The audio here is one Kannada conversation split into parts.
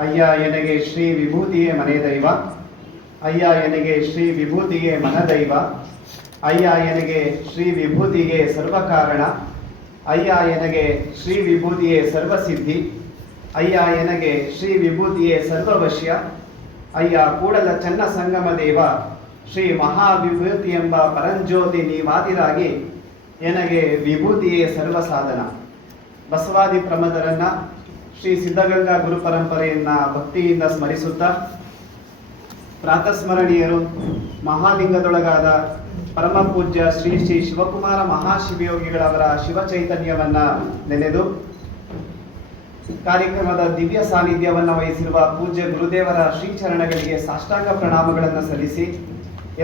ಅಯ್ಯ ಎನಗೆ ಶ್ರೀ ವಿಭೂತಿಯೇ ಮನೆ ದೈವ, ಅಯ್ಯ ಎನಗೆ ಶ್ರೀ ವಿಭೂತಿಗೆ ಮನದೈವ, ಅಯ್ಯ ಎನಗೆ ಶ್ರೀ ವಿಭೂತಿಗೆ ಸರ್ವಕಾರಣ, ಅಯ್ಯ ಎನಗೆ ಶ್ರೀ ವಿಭೂತಿಯೇ ಸರ್ವಸಿದ್ಧಿ, ಅಯ್ಯ ಎನಗೆ ಶ್ರೀ ವಿಭೂತಿಯೇ ಸರ್ವವಶ್ಯ, ಅಯ್ಯ ಕೂಡಲ ಚನ್ನ ಸಂಗಮ ದೇವ ಶ್ರೀ ಮಹಾವಿಭೂತಿ ಎಂಬ ಪರಂಜ್ಯೋತಿ ನೀವಾದಿರಾಗಿ ಎನಗೆ ವಿಭೂತಿಯೇ ಸರ್ವಸಾಧನ. ಬಸವಾದಿ ಪ್ರಮದರನ್ನ ಶ್ರೀ ಸಿದ್ಧಗಂಗಾ ಗುರು ಪರಂಪರೆಯನ್ನ ಭಕ್ತಿಯಿಂದ ಸ್ಮರಿಸುತ್ತಾ, ಪ್ರಾತಸ್ಮರಣೀಯರು ಮಹಾಲಿಂಗದೊಳಗಾದ ಪರಮ ಪೂಜ್ಯ ಶ್ರೀ ಶ್ರೀ ಶಿವಕುಮಾರ ಮಹಾಶಿವಯೋಗಿಗಳವರ ಶಿವಚೈತನ್ಯವನ್ನ ನೆನೆದು ಕಾರ್ಯಕ್ರಮದ ದಿವ್ಯ ಸಾನ್ನಿಧ್ಯವನ್ನು ವಹಿಸಿರುವ ಪೂಜ್ಯ ಗುರುದೇವರ ಶ್ರೀಚರಣಗಳಿಗೆ ಸಾಷ್ಟಾಂಗ ಪ್ರಣಾಮಗಳನ್ನು ಸಲ್ಲಿಸಿ,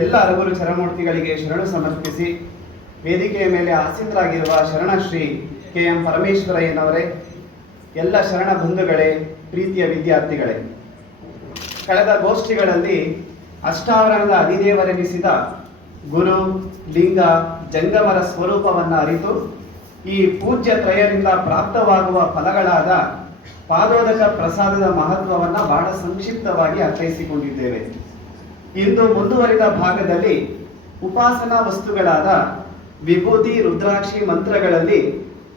ಎಲ್ಲ ಅರಗುರು ಚರಮೂರ್ತಿಗಳಿಗೆ ಶರಣು ಸಮರ್ಪಿಸಿ, ವೇದಿಕೆಯ ಮೇಲೆ ಆಸೀನರಾಗಿರುವ ಶರಣಶ್ರೀ KM ಪರಮೇಶ್ವರಯ್ಯನವರೇ, ಎಲ್ಲ ಶರಣ ಬಂಧುಗಳೇ, ಪ್ರೀತಿಯ ವಿದ್ಯಾರ್ಥಿಗಳೇ, ಕಳೆದ ಗೋಷ್ಠಿಗಳಲ್ಲಿ ಅಷ್ಟಾವರಣದ ಅಧಿದೇವರೆನಿಸಿದ ಗುರು ಲಿಂಗ ಜಂಗಮರ ಸ್ವರೂಪವನ್ನು ಅರಿತು ಈ ಪೂಜ್ಯ ತ್ರಯರಿಂದ ಪ್ರಾಪ್ತವಾಗುವ ಫಲಗಳಾದ ಪಾದೋದಕ ಪ್ರಸಾದದ ಮಹತ್ವವನ್ನು ಬಹಳ ಸಂಕ್ಷಿಪ್ತವಾಗಿ ಅರ್ಥೈಸಿಕೊಂಡಿದ್ದೇವೆ. ಇಂದು ಮುಂದುವರಿದ ಭಾಗದಲ್ಲಿ ಉಪಾಸನಾ ವಸ್ತುಗಳಾದ ವಿಭೂತಿ ರುದ್ರಾಕ್ಷಿ ಮಂತ್ರಗಳಲ್ಲಿ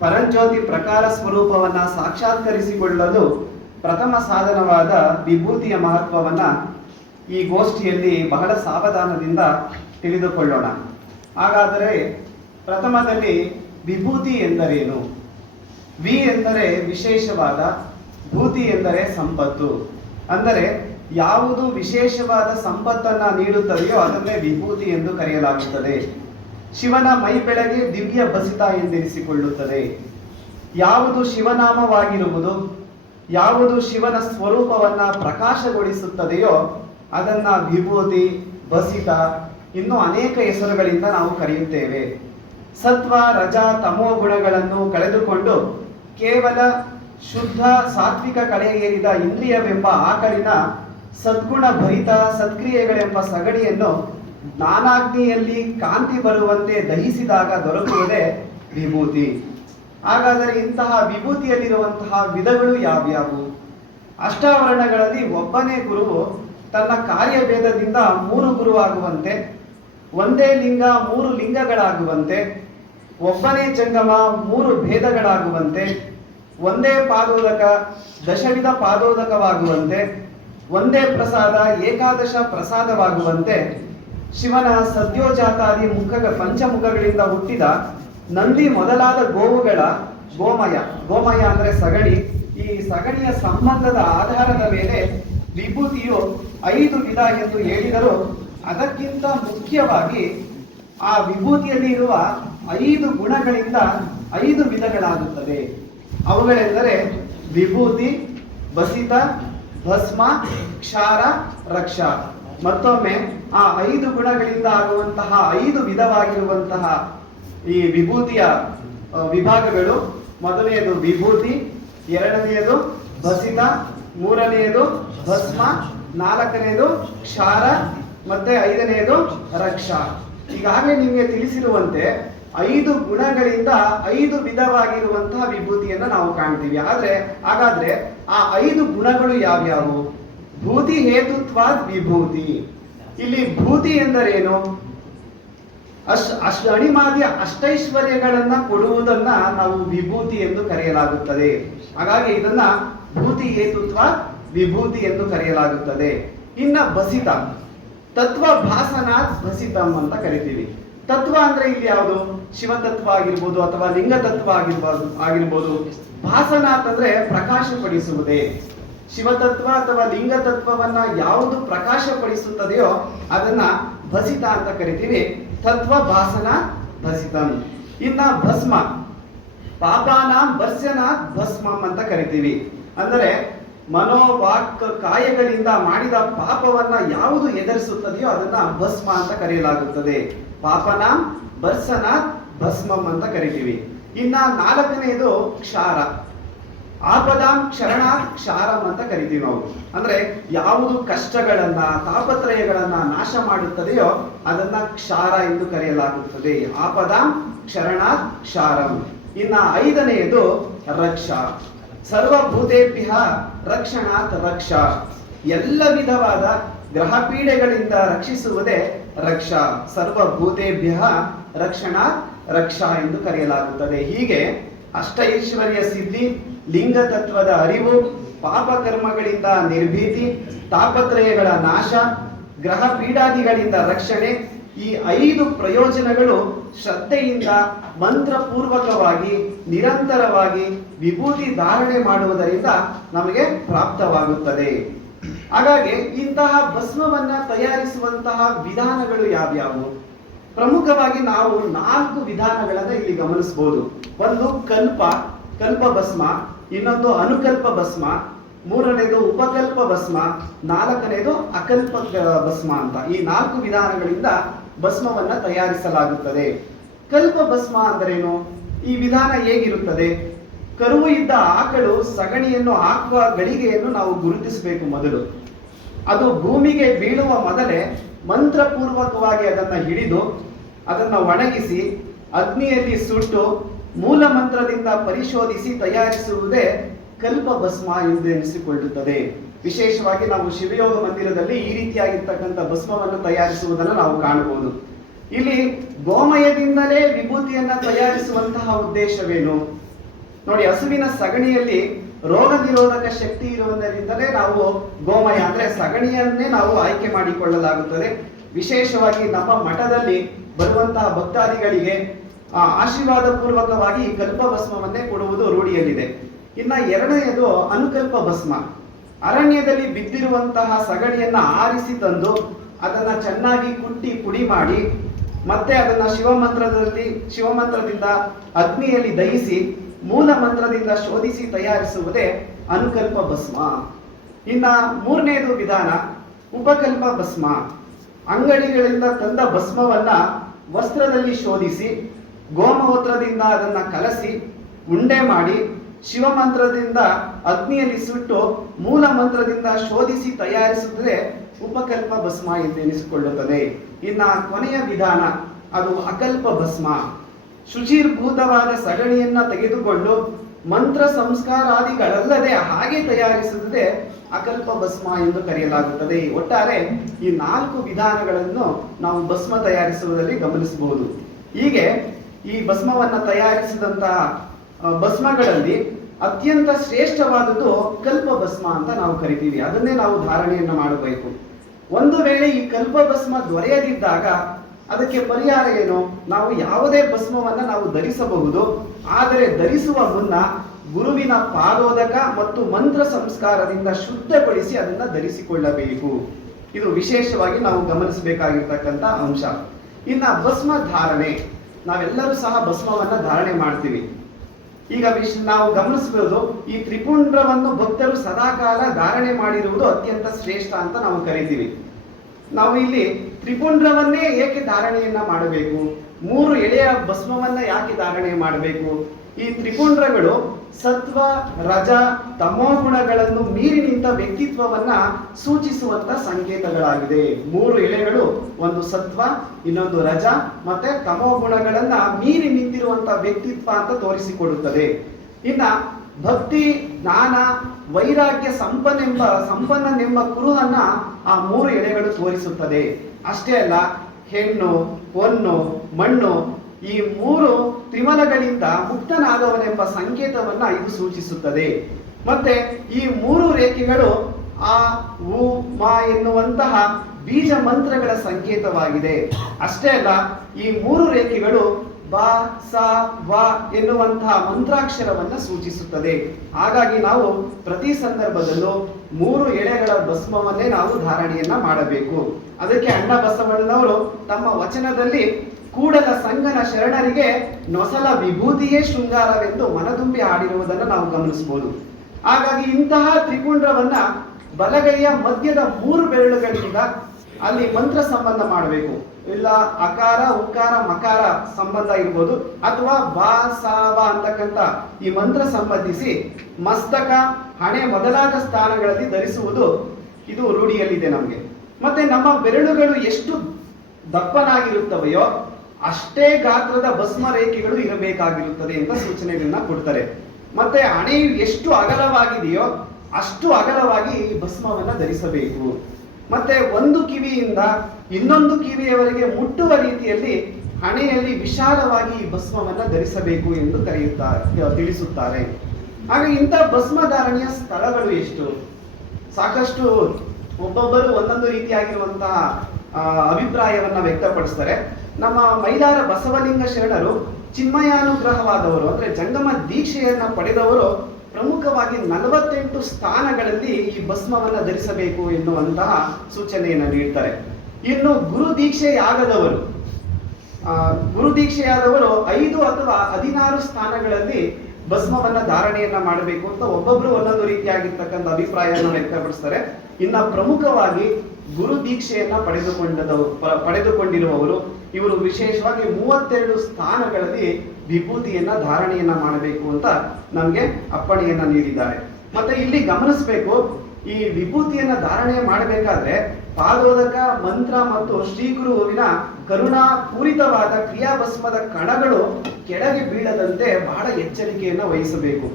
ಪರಂಜ್ಯೋತಿ ಪ್ರಕಾರ ಸ್ವರೂಪವನ್ನು ಸಾಕ್ಷಾತ್ಕರಿಸಿಕೊಳ್ಳಲು ಪ್ರಥಮ ಸಾಧನವಾದ ವಿಭೂತಿಯ ಮಹತ್ವವನ್ನು ಈ ಗೋಷ್ಠಿಯಲ್ಲಿ ಬಹಳ ಸಾವಧಾನದಿಂದ ತಿಳಿದುಕೊಳ್ಳೋಣ. ಹಾಗಾದರೆ ಪ್ರಥಮದಲ್ಲಿ ವಿಭೂತಿ ಎಂದರೇನು? ವಿ ಎಂದರೆ ವಿಶೇಷವಾದ, ಭೂತಿ ಎಂದರೆ ಸಂಪತ್ತು. ಅಂದರೆ ಯಾವುದು ವಿಶೇಷವಾದ ಸಂಪತ್ತನ್ನ ನೀಡುತ್ತದೆಯೋ ಅದನ್ನೇ ವಿಭೂತಿ ಎಂದು ಕರೆಯಲಾಗುತ್ತದೆ. ಶಿವನ ಮೈ ಬೆಳಗ್ಗೆ ದಿವ್ಯ ಬಸಿತ ಎಂದೆನಿಸಿಕೊಳ್ಳುತ್ತದೆ. ಯಾವುದು ಶಿವನಾಮವಾಗಿರುವುದು, ಯಾವುದು ಶಿವನ ಸ್ವರೂಪವನ್ನ ಪ್ರಕಾಶಗೊಳಿಸುತ್ತದೆಯೋ ಅದನ್ನ ವಿಭೂತಿ, ಬಸಿತ, ಇನ್ನೂ ಅನೇಕ ಹೆಸರುಗಳಿಂದ ನಾವು ಕರೆಯುತ್ತೇವೆ. ಸತ್ವ ರಜ ತಮೋ ಗುಣಗಳನ್ನು ಕಳೆದುಕೊಂಡು ಕೇವಲ ಶುದ್ಧ ಸಾತ್ವಿಕ ಕಡೆಗೇರಿದ ಇಂದ್ರಿಯವೆಂಬ ಆಕಳಿನ ಸದ್ಗುಣ ಭರಿತ ಸತ್ಕ್ರಿಯೆಗಳೆಂಬ ಸಗಣಿಯನ್ನು ಜ್ಞಾನಾಗ್ನಿಯಲ್ಲಿ ಕಾಂತಿ ಬರುವಂತೆ ದಹಿಸಿದಾಗ ದೊರಕುವುದೇ ವಿಭೂತಿ. ಹಾಗಾದರೆ ಇಂತಹ ವಿಭೂತಿಯಲ್ಲಿರುವಂತಹ ವಿಧಗಳು ಯಾವ್ಯಾವು? ಅಷ್ಟಾವರಣಗಳಲ್ಲಿ ಒಬ್ಬನೇ ಗುರುವು ತನ್ನ ಕಾರ್ಯಭೇದದಿಂದ 3 ಗುರುವಾಗುವಂತೆ, ಒಂದೇ ಲಿಂಗ 3 ಲಿಂಗಗಳಾಗುವಂತೆ, ಒಬ್ಬನೇ ಜಂಗಮ 3 ಭೇದಗಳಾಗುವಂತೆ, ಒಂದೇ ಪಾದೋದಕ ದಶವಿಧ ಪಾದೋದಕವಾಗುವಂತೆ, ಒಂದೇ ಪ್ರಸಾದ ಏಕಾದಶ ಪ್ರಸಾದವಾಗುವಂತೆ, ಶಿವನ ಸದ್ಯೋಜಾತಾದಿ ಪಂಚಮುಖಗಳಿಂದ ಹುಟ್ಟಿದ ನಂದಿ ಮೊದಲಾದ ಗೋವುಗಳ ಗೋಮಯ ಅಂದರೆ ಸಗಣಿ, ಈ ಸಗಣಿಯ ಸಂಬಂಧದ ಆಧಾರದ ಮೇಲೆ ವಿಭೂತಿಯು 5 ವಿಧ ಎಂದು ಹೇಳಿದರೂ ಅದಕ್ಕಿಂತ ಮುಖ್ಯವಾಗಿ ಆ ವಿಭೂತಿಯಲ್ಲಿ ಇರುವ 5 ಗುಣಗಳಿಂದ 5 ವಿಧಗಳಾಗುತ್ತದೆ. ಅವುಗಳೆಂದರೆ ವಿಭೂತಿ, ಬಸಿತ, ಭಸ್ಮ, ಕ್ಷಾರ, ರಕ್ಷ. ಮತ್ತೊಮ್ಮೆ ಆ 5 ಗುಣಗಳಿಂದ ಆಗುವಂತಹ 5 ವಿಧವಾಗಿರುವಂತಹ ಈ ವಿಭೂತಿಯ ವಿಭಾಗಗಳು: ಮೊದಲನೆಯದು ವಿಭೂತಿ, ಎರಡನೆಯದು ಬಸಿತ, ಮೂರನೆಯದು ಭಸ್ಮ, ನಾಲ್ಕನೆಯದು ಕ್ಷಾರ, ಮತ್ತೆ 5ನೆಯದು ರಕ್ಷ. ಈಗಾಗಲೇ ನಿಮಗೆ ತಿಳಿಸಿರುವಂತೆ 5 ಗುಣಗಳಿಂದ 5 ವಿಧವಾಗಿರುವಂತಹ ವಿಭೂತಿಯನ್ನು ನಾವು ಕಾಣ್ತೀವಿ. ಹಾಗಾದ್ರೆ ಆ 5 ಗುಣಗಳು ಯಾವ್ಯಾವು? ಭೂತಿ ಹೇತುತ್ವಾದ್ ವಿಭೂತಿ. ಇಲ್ಲಿ ಭೂತಿ ಎಂದರೇನು? ಅಣಿಮಾದಿ ಅಷ್ಟೈಶ್ವರ್ಯಗಳನ್ನ ಕೊಡುವುದನ್ನ ನಾವು ವಿಭೂತಿ ಎಂದು ಕರೆಯಲಾಗುತ್ತದೆ. ಹಾಗಾಗಿ ಇದನ್ನ ಭೂತಿ ಹೇತುತ್ವ ವಿಭೂತಿ ಎಂದು ಕರೆಯಲಾಗುತ್ತದೆ. ಇನ್ನ ಬಸಿತ, ತತ್ವ ಭಾಸನಾತ್ ಬಸಿತಂ ಅಂತ ಕರಿತೀವಿ. ತತ್ವ ಅಂದ್ರೆ ಇಲ್ಲಿ ಯಾವುದು? ಶಿವತತ್ವ ಆಗಿರ್ಬೋದು ಅಥವಾ ಲಿಂಗ ತತ್ವ ಆಗಿರ್ಬೋದು. ಭಾಸನಾತ್ ಅಂದ್ರೆ ಪ್ರಕಾಶಪಡಿಸುವುದೇ. ಶಿವತತ್ವ ಅಥವಾ ಲಿಂಗ ತತ್ವವನ್ನ ಯಾವುದು ಪ್ರಕಾಶಪಡಿಸುತ್ತದೆಯೋ ಅದನ್ನ ಭಸಿತ ಅಂತ ಕರಿತೀವಿ. ತತ್ವ ಭಾಸನ ಭಸಿತಂ. ಇನ್ನ ಭಸ್ಮ, ಪಾಪಾನಾಂ ಭಸ್ಯನಾತ್ ಭಸ್ಮಂ ಅಂತ ಕರಿತೀವಿ. ಅಂದರೆ ಮನೋವಾಕ್ ಕಾಯಗಳಿಂದ ಮಾಡಿದ ಪಾಪವನ್ನ ಯಾವುದು ಎದುರಿಸುತ್ತದೆಯೋ ಅದನ್ನ ಭಸ್ಮ ಅಂತ ಕರೆಯಲಾಗುತ್ತದೆ. ಪಾಪನಾಂ ಭಸ್ಯನಾತ್ ಭಸ್ಮಂ ಅಂತ ಕರಿತೀವಿ. ಇನ್ನ 4ನೆಯದು ಕ್ಷಾರ. ಆಪದಾಂ ಕ್ಷರಣಾತ್ ಕ್ಷಾರಂ ಅಂತ ಕರಿತೀವಿ ನಾವು. ಅಂದ್ರೆ ಯಾವುದು ಕಷ್ಟಗಳನ್ನ ತಾಪತ್ರಯಗಳನ್ನ ನಾಶ ಮಾಡುತ್ತದೆಯೋ ಅದನ್ನ ಕ್ಷಾರ ಎಂದು ಕರೆಯಲಾಗುತ್ತದೆ. ಆಪದಾಂ ಕ್ಷರಣಾತ್ ಕ್ಷಾರಂ. ಇನ್ನ 5ನೆಯದು ರಕ್ಷ. ಸರ್ವಭೂತೇಭ್ಯ ರಕ್ಷಣಾತ್ ರಕ್ಷಾ. ಎಲ್ಲ ವಿಧವಾದ ಗ್ರಹ ಪೀಡೆಗಳಿಂದ ರಕ್ಷಿಸುವುದೇ ರಕ್ಷಾ. ಸರ್ವಭೂತೇಭ್ಯ ರಕ್ಷಣಾತ್ ರಕ್ಷಾ ಎಂದು ಕರೆಯಲಾಗುತ್ತದೆ. ಹೀಗೆ ಅಷ್ಟೈಶ್ವರ್ಯ ಸಿದ್ಧಿ, ಲಿಂಗ ತತ್ವದ ಅರಿವು, ಪಾಪ ಕರ್ಮಗಳಿಂದ ನಿರ್ಭೀತಿ, ತಾಪತ್ರಯಗಳ ನಾಶ, ಗ್ರಹ ಪೀಡಾದಿಗಳಿಂದ ರಕ್ಷಣೆ, ಈ 5 ಪ್ರಯೋಜನಗಳು ಶ್ರದ್ಧೆಯಿಂದ ಮಂತ್ರಪೂರ್ವಕವಾಗಿ ನಿರಂತರವಾಗಿ ವಿಭೂತಿ ಧಾರಣೆ ಮಾಡುವುದರಿಂದ ನಮಗೆ ಪ್ರಾಪ್ತವಾಗುತ್ತದೆ. ಹಾಗಾಗಿ ಇಂತಹ ಭಸ್ಮವನ್ನ ತಯಾರಿಸುವಂತಹ ವಿಧಾನಗಳು ಯಾವ್ಯಾವು? ಪ್ರಮುಖವಾಗಿ ನಾವು 4 ವಿಧಾನಗಳನ್ನು ಇಲ್ಲಿ ಗಮನಿಸಬಹುದು. ಒಂದು ಕಲ್ಪ ಭಸ್ಮ, ಇನ್ನೊಂದು ಅನುಕಲ್ಪ ಭಸ್ಮ, 3ನೇದು ಉಪಕಲ್ಪ ಭಸ್ಮ, 4ನೇದು ಅಕಲ್ಪ ಭಸ್ಮ ಅಂತ. ಈ 4 ವಿಧಾನಗಳಿಂದ ಭಸ್ಮವನ್ನ ತಯಾರಿಸಲಾಗುತ್ತದೆ. ಕಲ್ಪ ಭಸ್ಮ ಅಂದ್ರೇನು? ಈ ವಿಧಾನ ಹೇಗಿರುತ್ತದೆ? ಕರುವು ಇದ್ದ ಆಕಳು ಸಗಣಿಯನ್ನು ಹಾಕುವ ಗಳಿಗೆಯನ್ನು ನಾವು ಗುರುತಿಸಬೇಕು. ಮೊದಲು ಅದು ಭೂಮಿಗೆ ಬೀಳುವ ಮೊದಲೇ ಮಂತ್ರಪೂರ್ವಕವಾಗಿ ಅದನ್ನ ಹಿಡಿದು ಅದನ್ನ ಒಣಗಿಸಿ ಅಗ್ನಿಯಲ್ಲಿ ಸುಟ್ಟು ಮೂಲ ಮಂತ್ರದಿಂದ ಪರಿಶೋಧಿಸಿ ತಯಾರಿಸುವುದೇ ಕಲ್ಪ ಭಸ್ಮ ಎಂದು ಎನಿಸಿಕೊಳ್ಳುತ್ತದೆ. ವಿಶೇಷವಾಗಿ ನಾವು ಶಿವಯೋಗ ಮಂದಿರದಲ್ಲಿ ಈ ರೀತಿಯಾಗಿರ್ತಕ್ಕಂಥ ಭಸ್ಮವನ್ನು ತಯಾರಿಸುವುದನ್ನು ನಾವು ಕಾಣಬಹುದು. ಇಲ್ಲಿ ಗೋಮಯದಿಂದಲೇ ವಿಭೂತಿಯನ್ನ ತಯಾರಿಸುವಂತಹ ಉದ್ದೇಶವೇನು? ನೋಡಿ, ಹಸುವಿನ ಸಗಣಿಯಲ್ಲಿ ರೋಗ ನಿರೋಧಕ ಶಕ್ತಿ ಇರುವುದರಿಂದಲೇ ನಾವು ಗೋಮಯ ಅಂದ್ರೆ ಸಗಣಿಯನ್ನೇ ನಾವು ಆಯ್ಕೆ ಮಾಡಿಕೊಳ್ಳಲಾಗುತ್ತದೆ. ವಿಶೇಷವಾಗಿ ನಮ್ಮ ಮಠದಲ್ಲಿ ಬರುವಂತಹ ಭಕ್ತಾದಿಗಳಿಗೆ ಆಶೀರ್ವಾದ ಪೂರ್ವಕವಾಗಿ ಈ ಕಲ್ಪ ಭಸ್ಮವನ್ನೇ ಕೊಡುವುದು ರೂಢಿಯಲ್ಲಿದೆ. ಇನ್ನ 2ನೇದು ಅನುಕಲ್ಪ ಭಸ್ಮ. ಅರಣ್ಯದಲ್ಲಿ ಬಿದ್ದಿರುವಂತಹ ಸಗಣಿಯನ್ನ ಆರಿಸಿ ತಂದು ಅದನ್ನ ಚೆನ್ನಾಗಿ ಕುಟ್ಟಿ ಪುಡಿ ಮಾಡಿ ಮತ್ತೆ ಅದನ್ನ ಶಿವಮಂತ್ರದಿಂದ ಅಗ್ನಿಯಲ್ಲಿ ದಹಿಸಿ ಮೂಲ ಮಂತ್ರದಿಂದ ಶೋಧಿಸಿ ತಯಾರಿಸುವುದೇ ಅನುಕಲ್ಪ ಭಸ್ಮ. ಇನ್ನ 3ನೇದು ವಿಧಾನ ಉಪಕಲ್ಪ ಭಸ್ಮ. ಅಂಗಡಿಗಳಿಂದ ತಂದ ಭಸ್ಮವನ್ನ ವಸ್ತ್ರದಲ್ಲಿ ಶೋಧಿಸಿ ಗೋಮೂತ್ರದಿಂದ ಅದನ್ನ ಕಲಸಿ ಉಂಡೆ ಮಾಡಿ ಶಿವಮಂತ್ರದಿಂದ ಅಗ್ನಿಯಲ್ಲಿ ಸುಟ್ಟು ಮೂಲ ಮಂತ್ರದಿಂದ ಶೋಧಿಸಿ ತಯಾರಿಸುತ್ತದೆ ಉಪಕಲ್ಪ ಭಸ್ಮ ಎಂದೆನಿಸಿಕೊಳ್ಳುತ್ತದೆ. ಇನ್ನ ಕೊನೆಯ ವಿಧಾನ ಅದು ಅಕಲ್ಪ ಭಸ್ಮ. ಶುಚಿರ್ಭೂತವಾದ ಸಗಣಿಯನ್ನ ತೆಗೆದುಕೊಂಡು ಮಂತ್ರ ಸಂಸ್ಕಾರಾದಿಗಳಲ್ಲದೆ ಹಾಗೆ ತಯಾರಿಸುತ್ತದೆ ಅಕಲ್ಪ ಭಸ್ಮ ಎಂದು ಕರೆಯಲಾಗುತ್ತದೆ. ಒಟ್ಟಾರೆ ಈ 4 ವಿಧಾನಗಳನ್ನು ನಾವು ಭಸ್ಮ ತಯಾರಿಸುವುದರಲ್ಲಿ ಗಮನಿಸಬಹುದು. ಹೀಗೆ ಈ ಭಸ್ಮವನ್ನ ತಯಾರಿಸಿದಂತಹ ಭಸ್ಮಗಳಲ್ಲಿ ಅತ್ಯಂತ ಶ್ರೇಷ್ಠವಾದದ್ದು ಕಲ್ಪ ಭಸ್ಮ ಅಂತ ನಾವು ಕರಿತೀವಿ. ಅದನ್ನೇ ನಾವು ಧಾರಣೆಯನ್ನ ಮಾಡಬೇಕು. ಒಂದು ವೇಳೆ ಈ ಕಲ್ಪ ಭಸ್ಮ ದೊರೆಯದಿದ್ದಾಗ ಅದಕ್ಕೆ ಪರಿಹಾರ ಏನು? ನಾವು ಯಾವುದೇ ಭಸ್ಮವನ್ನ ನಾವು ಧರಿಸಬಹುದು. ಆದರೆ ಧರಿಸುವ ಮುನ್ನ ಗುರುವಿನ ಪಾದೋದಕ ಮತ್ತು ಮಂತ್ರ ಸಂಸ್ಕಾರದಿಂದ ಶುದ್ಧಗೊಳಿಸಿ ಅದನ್ನ ಧರಿಸಿಕೊಳ್ಳಬೇಕು. ಇದು ವಿಶೇಷವಾಗಿ ನಾವು ಗಮನಿಸಬೇಕಾಗಿರ್ತಕ್ಕಂಥ ಅಂಶ. ಇನ್ನ ಭಸ್ಮ ಧಾರಣೆ, ನಾವೆಲ್ಲರೂ ಸಹ ಭಸ್ಮವನ್ನ ಧಾರಣೆ ಮಾಡ್ತೀವಿ. ಈಗ ನಾವು ಗಮನಿಸಬಹುದು, ಈ ತ್ರಿಪುಂಡ್ರವನ್ನು ಭಕ್ತರು ಸದಾಕಾಲ ಧಾರಣೆ ಮಾಡಿರುವುದು ಅತ್ಯಂತ ಶ್ರೇಷ್ಠ ಅಂತ ನಾವು ಕರಿತೀವಿ. ನಾವು ಇಲ್ಲಿ ತ್ರಿಪುಂಡ್ರವನ್ನೇ ಏಕೆ ಧಾರಣೆಯನ್ನ ಮಾಡಬೇಕು? 3 ಎಳೆಯ ಭಸ್ಮವನ್ನ ಯಾಕೆ ಧಾರಣೆ ಮಾಡಬೇಕು? ಈ ತ್ರಿಪುಂಡ್ರಗಳು ಸತ್ವ, ರಜ, ತಮೋ ಗುಣಗಳನ್ನು ಮೀರಿ ನಿಂತ ವ್ಯಕ್ತಿತ್ವವನ್ನ ಸೂಚಿಸುವಂತ ಸಂಕೇತಗಳಾಗಿದೆ. 3 ಎಳೆಗಳು, ಒಂದು ಸತ್ವ, ಇನ್ನೊಂದು ರಜ ಮತ್ತೆ ತಮೋ ಗುಣಗಳನ್ನ ಮೀರಿ ನಿಂತಿರುವಂತ ವ್ಯಕ್ತಿತ್ವ ಅಂತ ತೋರಿಸಿಕೊಡುತ್ತದೆ. ಇನ್ನ ಭಕ್ತಿ, ಜ್ಞಾನ, ವೈರಾಗ್ಯ ಸಂಪನ್ನನೆಂಬ ಕುರುಹನ್ನ ಆ 3 ಎಳೆಗಳು ತೋರಿಸುತ್ತದೆ. ಅಷ್ಟೇ ಅಲ್ಲ, ಹೆಣ್ಣು, ಹೊನ್ನು, ಮಣ್ಣು ಈ 3 ತ್ರಿಮಲಗಳಿಂದ ಮುಕ್ತನಾದವನೆಂಬ ಸಂಕೇತವನ್ನ ಇದು ಸೂಚಿಸುತ್ತದೆ. ಮತ್ತೆ ಈ 3 ರೇಖೆಗಳು ಆ ಉ ಮಾ ಎನ್ನುವಂತಹ ಬೀಜ ಮಂತ್ರಗಳ ಸಂಕೇತವಾಗಿದೆ. ಅಷ್ಟೇ ಅಲ್ಲ, ಈ 3 ರೇಖೆಗಳು ಬ ಸ ವ ಎನ್ನುವಂತಹ ಮಂತ್ರಾಕ್ಷರವನ್ನ ಸೂಚಿಸುತ್ತದೆ. ಹಾಗಾಗಿ ನಾವು ಪ್ರತಿ ಸಂದರ್ಭದಲ್ಲೂ 3 ಎಳೆಗಳ ಭಸ್ಮವನ್ನೇ ನಾವು ಧಾರಣೆಯನ್ನ ಮಾಡಬೇಕು. ಅದಕ್ಕೆ ಅಣ್ಣ ಬಸವಣ್ಣನವರು ತಮ್ಮ ವಚನದಲ್ಲಿ ಕೂಡಲ ಸಂಗನ ಶರಣರಿಗೆ ನೊಸಲ ವಿಭೂತಿಯೇ ಶೃಂಗಾರವೆಂದು ಮನದುಂಬಿ ಹಾಡಿರುವುದನ್ನು ನಾವು ಗಮನಿಸಬಹುದು. ಹಾಗಾಗಿ ಇಂತಹ ತ್ರಿಪುಂಡ್ರವನ್ನ ಬಲಗೈಯ ಮಧ್ಯದ 3 ಬೆರಳುಗಳಿಂದ ಅಲ್ಲಿ ಮಂತ್ರ ಸಂಬಂಧ ಮಾಡಬೇಕು. ಇಲ್ಲ ಅಕಾರ, ಉಕಾರ, ಮಕಾರ ಸಂಬಂಧ ಇರ್ಬೋದು, ಅಥವಾ ಬಾ ಸಾವ ಅಂತಕ್ಕಂಥ ಈ ಮಂತ್ರ ಸಂಬಂಧಿಸಿ ಮಸ್ತಕ, ಹಣೆ ಮೊದಲಾದ ಸ್ಥಾನಗಳಲ್ಲಿ ಧರಿಸುವುದು ಇದು ರೂಢಿಯಲ್ಲಿದೆ ನಮಗೆ. ಮತ್ತೆ ನಮ್ಮ ಬೆರಳುಗಳು ಎಷ್ಟು ದಪ್ಪನಾಗಿರುತ್ತವೆಯೋ ಅಷ್ಟೇ ಗಾತ್ರದ ಭಸ್ಮ ರೇಖೆಗಳು ಇರಬೇಕಾಗಿರುತ್ತದೆ ಅಂತ ಸೂಚನೆಗಳನ್ನ ಕೊಡ್ತಾರೆ. ಮತ್ತೆ ಹಣೆಯು ಎಷ್ಟು ಅಗಲವಾಗಿದೆಯೋ ಅಷ್ಟು ಅಗಲವಾಗಿ ಈ ಭಸ್ಮವನ್ನ ಧರಿಸಬೇಕು. ಮತ್ತೆ ಒಂದು ಕಿವಿಯಿಂದ ಇನ್ನೊಂದು ಕಿವಿಯವರೆಗೆ ಮುಟ್ಟುವ ರೀತಿಯಲ್ಲಿ ಹಣೆಯಲ್ಲಿ ವಿಶಾಲವಾಗಿ ಈ ಭಸ್ಮವನ್ನ ಧರಿಸಬೇಕು ಎಂದು ತಿಳಿಸುತ್ತಾರೆ. ಹಾಗೆ ಇಂಥ ಭಸ್ಮಧಾರಣೆಯ ಸ್ಥಳಗಳು ಎಷ್ಟು? ಸಾಕಷ್ಟು ಒಬ್ಬೊಬ್ಬರು ಒಂದೊಂದು ರೀತಿಯಾಗಿರುವಂತಹ ಅಭಿಪ್ರಾಯವನ್ನ ವ್ಯಕ್ತಪಡಿಸ್ತಾರೆ. ನಮ್ಮ ಮೈಲಾರ ಬಸವಲಿಂಗ ಶರಣರು ಚಿನ್ಮಯಾನುಗ್ರಹವಾದವರು, ಅಂದ್ರೆ ಜಂಗಮ ದೀಕ್ಷೆಯನ್ನ ಪಡೆದವರು, ಪ್ರಮುಖವಾಗಿ 48 ಸ್ಥಾನಗಳಲ್ಲಿ ಈ ಭಸ್ಮವನ್ನ ಧರಿಸಬೇಕು ಎನ್ನುವಂತಹ ಸೂಚನೆಯನ್ನು ನೀಡ್ತಾರೆ. ಇನ್ನು ಗುರು ದೀಕ್ಷೆಯಾಗದವರು 5 ಅಥವಾ 16 ಸ್ಥಾನಗಳಲ್ಲಿ ಭಸ್ಮವನ್ನ ಧಾರಣೆಯನ್ನ ಮಾಡಬೇಕು ಅಂತ ಒಬ್ಬೊಬ್ರು ಒಂದೊಂದು ರೀತಿಯಾಗಿರ್ತಕ್ಕಂಥ ಅಭಿಪ್ರಾಯವನ್ನು ವ್ಯಕ್ತಪಡಿಸ್ತಾರೆ. ಇನ್ನ ಪ್ರಮುಖವಾಗಿ ಗುರು ದೀಕ್ಷೆಯನ್ನ ಪಡೆದುಕೊಂಡಿರುವವರು ಇವರು ವಿಶೇಷವಾಗಿ 32 ಸ್ಥಾನಗಳಲ್ಲಿ ವಿಭೂತಿಯನ್ನ ಧಾರಣೆಯನ್ನ ಮಾಡಬೇಕು ಅಂತ ನಮ್ಗೆ ಅಪ್ಪಣೆಯನ್ನ ನೀಡಿದ್ದಾರೆ. ಮತ್ತೆ ಇಲ್ಲಿ ಗಮನಿಸಬೇಕು, ಈ ವಿಭೂತಿಯನ್ನ ಧಾರಣೆ ಮಾಡಬೇಕಾದ್ರೆ ಪಾದೋದಕ ಮಂತ್ರ ಮತ್ತು ಶ್ರೀ ಗುರುವಿನ ಕರುಣಾ ಪೂರಿತವಾದ ಕ್ರಿಯಾಭಸ್ಮದ ಕಣಗಳು ಕೆಳಗೆ ಬೀಳದಂತೆ ಬಹಳ ಎಚ್ಚರಿಕೆಯನ್ನ ವಹಿಸಬೇಕು.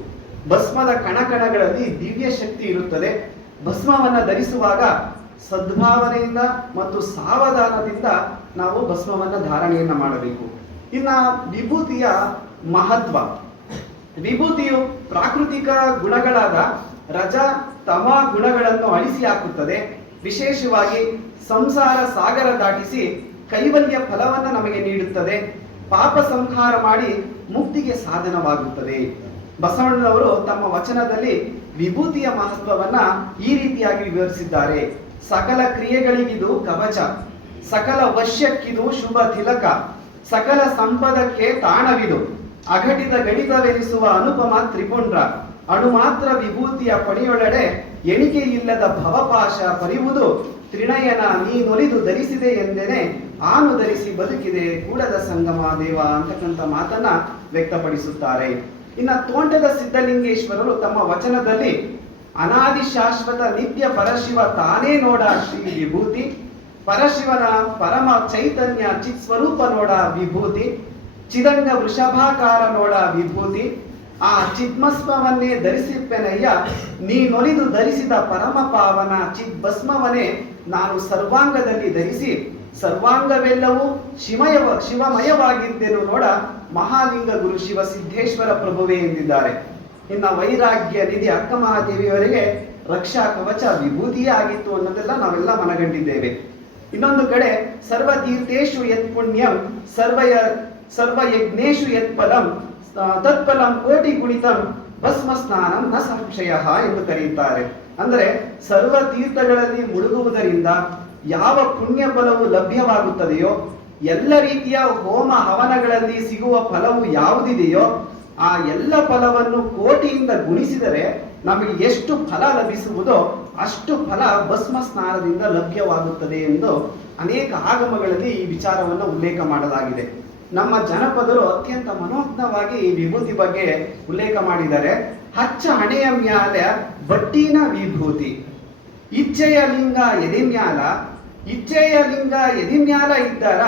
ಭಸ್ಮದ ಕಣಗಳಲ್ಲಿ ದಿವ್ಯ ಶಕ್ತಿ ಇರುತ್ತದೆ. ಭಸ್ಮವನ್ನ ಧರಿಸುವಾಗ ಸದ್ಭಾವನೆಯಿಂದ ಮತ್ತು ಸಾವಧಾನದಿಂದ ನಾವು ಭಸ್ಮವನ್ನ ಧಾರಣೆಯನ್ನ ಮಾಡಬೇಕು. ಇನ್ನ ವಿಭೂತಿಯ ಮಹತ್ವ. ವಿಭೂತಿಯು ಪ್ರಾಕೃತಿಕ ಗುಣಗಳಾದ ರಜ ತಮ ಗುಣಗಳನ್ನು ಅಳಿಸಿ ಹಾಕುತ್ತದೆ. ವಿಶೇಷವಾಗಿ ಸಂಸಾರ ಸಾಗರ ದಾಟಿಸಿ ಕೈವಲ್ಯ ಫಲವನ್ನು ನಮಗೆ ನೀಡುತ್ತದೆ. ಪಾಪ ಸಂಹಾರ ಮಾಡಿ ಮುಕ್ತಿಗೆ ಸಾಧನವಾಗುತ್ತದೆ. ಬಸವಣ್ಣನವರು ತಮ್ಮ ವಚನದಲ್ಲಿ ವಿಭೂತಿಯ ಮಹತ್ವವನ್ನ ಈ ರೀತಿಯಾಗಿ ವಿವರಿಸಿದ್ದಾರೆ. ಸಕಲ ಕ್ರಿಯೆಗಳಿಗಿದು ಕವಚ, ಸಕಲ ವಶ್ಯಕ್ಕಿದು ಶುಭ ತಿಲಕ, ಸಕಲ ಸಂಪದಕ್ಕೆ ತಾಣವಿದು, ಅಘಟಿತ ಗಣಿತವೆನಿಸುವ ಅನುಪಮ ತ್ರಿಪುಂಡ್ರ, ಅಣು ಮಾತ್ರ ವಿಭೂತಿಯ ಪಣಿಯೊಳಡೆ ಎಣಿಕೆ ಇಲ್ಲದ ಭವಪಾಶ ಪರಿವುದು, ತ್ರಿನಯನ ನೀನೊಲಿದು ಧರಿಸಿದೆ ಎಂದೇನೆ ಆನು ಧರಿಸಿ ಬದುಕಿದೆ ಕೂಡದ ಸಂಗಮ ದೇವ ಅಂತಕ್ಕಂಥ ಮಾತನ್ನ ವ್ಯಕ್ತಪಡಿಸುತ್ತಾರೆ. ಇನ್ನ ತೋಂಟದ ಸಿದ್ಧಲಿಂಗೇಶ್ವರರು ತಮ್ಮ ವಚನದಲ್ಲಿ ಅನಾದಿ ಶಾಶ್ವತ ನಿತ್ಯ ಪರಶಿವ ತಾನೇ ನೋಡ ಶ್ರೀ ವಿಭೂತಿ, ಪರಶಿವನ ಪರಮ ಚೈತನ್ಯ ಚಿತ್ ಸ್ವರೂಪ ನೋಡ ವಿಭೂತಿ, ಚಿದಂಗ ವೃಷಭಾಕಾರ ನೋಡ ವಿಭೂತಿ, ಆ ಚಿದ್ಭಸ್ಮವನ್ನೇ ಧರಿಸಿಪ್ಪೆನಯ್ಯ ನೀನೊಲಿದು ಧರಿಸಿದ ಪರಮ ಪಾವನ ಚಿದ್ಭಸ್ಮವನ್ನೇ ನಾನು ಸರ್ವಾಂಗದಲ್ಲಿ ಧರಿಸಿ ಸರ್ವಾಂಗವೆಲ್ಲವೂ ಶಿವಮಯವಾಗಿದ್ದೆನು ನೋಡ ಮಹಾಲಿಂಗ ಗುರು ಶಿವ ಸಿದ್ದೇಶ್ವರ ಪ್ರಭುವೇ ಎಂದಿದ್ದಾರೆ. ಇನ್ನ ವೈರಾಗ್ಯ ನಿಧಿ ಅಕ್ಕ ಮಹಾದೇವಿಯವರಿಗೆ ರಕ್ಷಾ ಕವಚ ವಿಭೂತಿಯೇ ಆಗಿತ್ತು ಅನ್ನೋದೆಲ್ಲ ನಾವೆಲ್ಲ ಮನಗಂಡಿದ್ದೇವೆ. ಇನ್ನೊಂದು ಕಡೆ ಸರ್ವತೀರ್ಥೇಶು ಯತ್ ಪುಣ್ಯಂ ಸರ್ವಯಜ್ಞೇಶು ಯತ್ ಫಲಂ ತತ್ಫಲಂ ಕೋಟಿ ಗುಣಿತಂ ಭಸ್ಮ ಸ್ನಾನಂ ನ ಸಂಶಯ ಎಂದು ಕರೆಯುತ್ತಾರೆ. ಅಂದರೆ ಸರ್ವ ತೀರ್ಥಗಳಲ್ಲಿ ಮುಳುಗುವುದರಿಂದ ಯಾವ ಪುಣ್ಯ ಫಲವು ಲಭ್ಯವಾಗುತ್ತದೆಯೋ, ಎಲ್ಲ ರೀತಿಯ ಹೋಮ ಹವನಗಳಲ್ಲಿ ಸಿಗುವ ಫಲವು ಯಾವುದಿದೆಯೋ ಆ ಎಲ್ಲ ಫಲವನ್ನು ಕೋಟಿಯಿಂದ ಗುಣಿಸಿದರೆ ನಮಗೆ ಎಷ್ಟು ಫಲ ಲಭಿಸುವುದೋ ಅಷ್ಟು ಫಲ ಭಸ್ಮ ಸ್ನಾನದಿಂದ ಲಭ್ಯವಾಗುತ್ತದೆ ಎಂದು ಅನೇಕ ಆಗಮಗಳಲ್ಲಿ ಈ ವಿಚಾರವನ್ನು ಉಲ್ಲೇಖ ಮಾಡಲಾಗಿದೆ. ನಮ್ಮ ಜನಪದರು ಅತ್ಯಂತ ಮನೋಜ್ಞವಾಗಿ ಈ ವಿಭೂತಿ ಬಗ್ಗೆ ಉಲ್ಲೇಖ ಮಾಡಿದ್ದಾರೆ. ಹಚ್ಚ ಹಣೆಯ ಮ್ಯಾಲ ಬಟ್ಟಿನ ವಿಭೂತಿ, ಇಚ್ಛೆಯ ಲಿಂಗ ಎದಿಮ್ಯಾಲ, ಇಚ್ಛೆಯ ಲಿಂಗ ಎದಿಮ್ಯಾಲ ಇದ್ದಾರ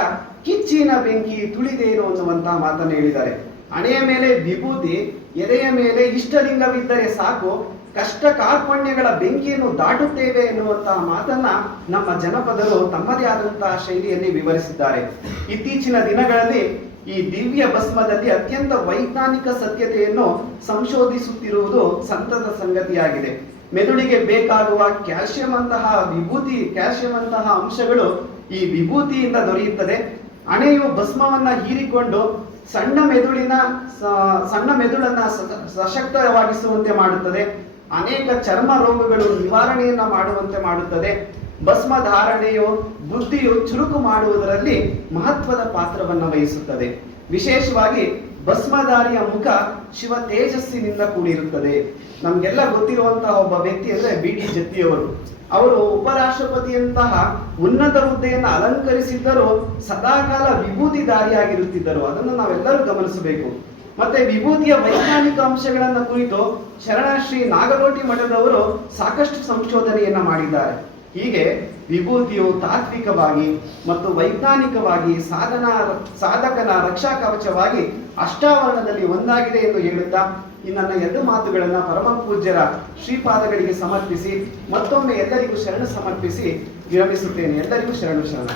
ಕಿಚ್ಚಿನ ಬೆಂಕಿ ತುಳಿದೇನು ಅನ್ನುವಂತಹ ಮಾತನ್ನು ಹೇಳಿದ್ದಾರೆ. ಹಣೆಯ ಮೇಲೆ ವಿಭೂತಿ, ಎದೆಯ ಮೇಲೆ ಇಷ್ಟಲಿಂಗವಿದ್ದರೆ ಸಾಕು, ಕಷ್ಟ ಕಾರ್ಪಣ್ಯಗಳ ಬೆಂಕಿಯನ್ನು ದಾಟುತ್ತೇವೆ ಎನ್ನುವಂತಹ ಮಾತನ್ನ ನಮ್ಮ ಜನಪದರು ತಮ್ಮದೇ ಆದಂತಹ ಶೈಲಿಯಲ್ಲಿ ವಿವರಿಸಿದ್ದಾರೆ. ಇತ್ತೀಚಿನ ದಿನಗಳಲ್ಲಿ ಈ ದಿವ್ಯ ಭಸ್ಮದಲ್ಲಿ ಅತ್ಯಂತ ವೈಜ್ಞಾನಿಕ ಸತ್ಯತೆಯನ್ನು ಸಂಶೋಧಿಸುತ್ತಿರುವುದು ಸಂತತ ಸಂಗತಿಯಾಗಿದೆ. ಮೆದುಳಿಗೆ ಬೇಕಾಗುವ ಕ್ಯಾಲ್ಸಿಯಂ ಅಂತಹ ಅಂಶಗಳು ಈ ವಿಭೂತಿಯಿಂದ ದೊರೆಯುತ್ತದೆ. ಹಣೆಯು ಭಸ್ಮವನ್ನ ಹೀರಿಕೊಂಡು ಸಣ್ಣ ಮೆದುಳನ್ನ ಸಶಕ್ತವಾಗಿಸುವಂತೆ ಮಾಡುತ್ತದೆ. ಅನೇಕ ಚರ್ಮ ರೋಗಗಳು ನಿವಾರಣೆಯನ್ನ ಮಾಡುವಂತೆ ಮಾಡುತ್ತದೆ. ಭಸ್ಮ ಧಾರಣೆಯು ಬುದ್ಧಿಯು ಚುರುಕು ಮಾಡುವುದರಲ್ಲಿ ಮಹತ್ವದ ಪಾತ್ರವನ್ನು ವಹಿಸುತ್ತದೆ. ವಿಶೇಷವಾಗಿ ಭಸ್ಮಧಾರಿಯ ಮುಖ ಶಿವ ತೇಜಸ್ಸಿನಿಂದ ಕೂಡಿರುತ್ತದೆ. ನಮ್ಗೆಲ್ಲ ಗೊತ್ತಿರುವಂತಹ ಒಬ್ಬ ವ್ಯಕ್ತಿ ಅಂದ್ರೆ BD ಜತ್ತಿಯವರು. ಅವರು ಉಪರಾಷ್ಟ್ರಪತಿಯಂತಹ ಉನ್ನತ ಹುದ್ದೆಯನ್ನು ಅಲಂಕರಿಸಿದ್ದರೂ ಸದಾಕಾಲ ವಿಭೂತಿಧಾರಿಯಾಗಿರುತ್ತಿದ್ದರು. ಅದನ್ನು ನಾವೆಲ್ಲರೂ ಗಮನಿಸಬೇಕು. ಮತ್ತೆ ವಿಭೂತಿಯ ವೈಜ್ಞಾನಿಕ ಅಂಶಗಳನ್ನು ಕುರಿತು ಶರಣಶ್ರೀ ನಾಗಲೋಟಿ ಮಠದವರು ಸಾಕಷ್ಟು ಸಂಶೋಧನೆಯನ್ನ ಮಾಡಿದ್ದಾರೆ. ಹೀಗೆ ವಿಭೂತಿಯು ತಾತ್ವಿಕವಾಗಿ ಮತ್ತು ವೈಜ್ಞಾನಿಕವಾಗಿ ಸಾಧಕನ ರಕ್ಷಾ ಕವಚವಾಗಿ ಅಷ್ಟಾವರಣದಲ್ಲಿ ಒಂದಾಗಿದೆ ಎಂದು ಹೇಳುತ್ತಾ ಈ ನನ್ನ ಎರಡು ಮಾತುಗಳನ್ನು ಪರಮ ಪೂಜ್ಯರ ಶ್ರೀಪಾದಗಳಿಗೆ ಸಮರ್ಪಿಸಿ ಮತ್ತೊಮ್ಮೆ ಎಲ್ಲರಿಗೂ ಶರಣ ಸಮರ್ಪಿಸಿ ವಿರಮಿಸುತ್ತೇನೆ. ಎಲ್ಲರಿಗೂ ಶರಣು ಶರಣ.